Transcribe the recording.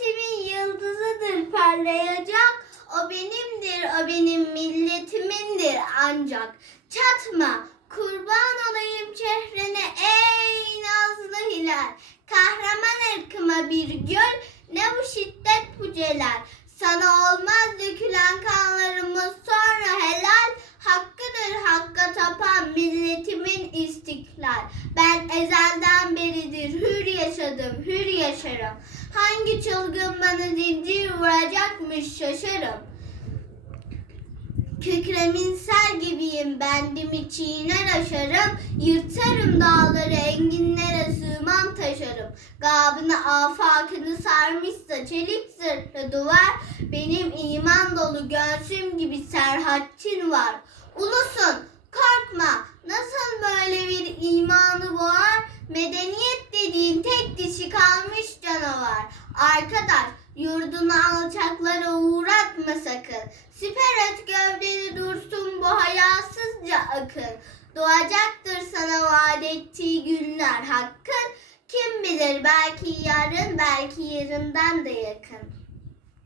milletimin yıldızıdır parlayacak. O benimdir, o benim milletimindir ancak. Çatma, kurban olayım şehrine ey nazlı hilal. Kahraman ırkıma bir göl, ne bu şiddet bu celal. Sana olmaz dökülen kanlarımız sonra helal. Hakkıdır hakka tapan milletimin istiklal. Ben ezelden beridir hür yaşadım, hür yaşarım. Hangi çılgın bana zincir vuracakmış şaşarım. Kükremin sel gibiyim bendimi çiğner aşarım. Yırtarım dağları enginlere sığmam taşarım. Gabını afakını sarmışsa çelik zırhlı duvar. Benim iman dolu göğsüm gibi serhatçin var. Ulusun korkma nasıl böyle bir imanı boğar? Medeniyet dediğin tek dişi kalmış canavar. Arkadaş yurdunu alçaklara uğratma sakın. Siper et gövdeni dursun bu hayasızca akın. Doğacaktır sana vaat ettiği günler hakkın. Kim bilir belki yarın belki yarından da yakın.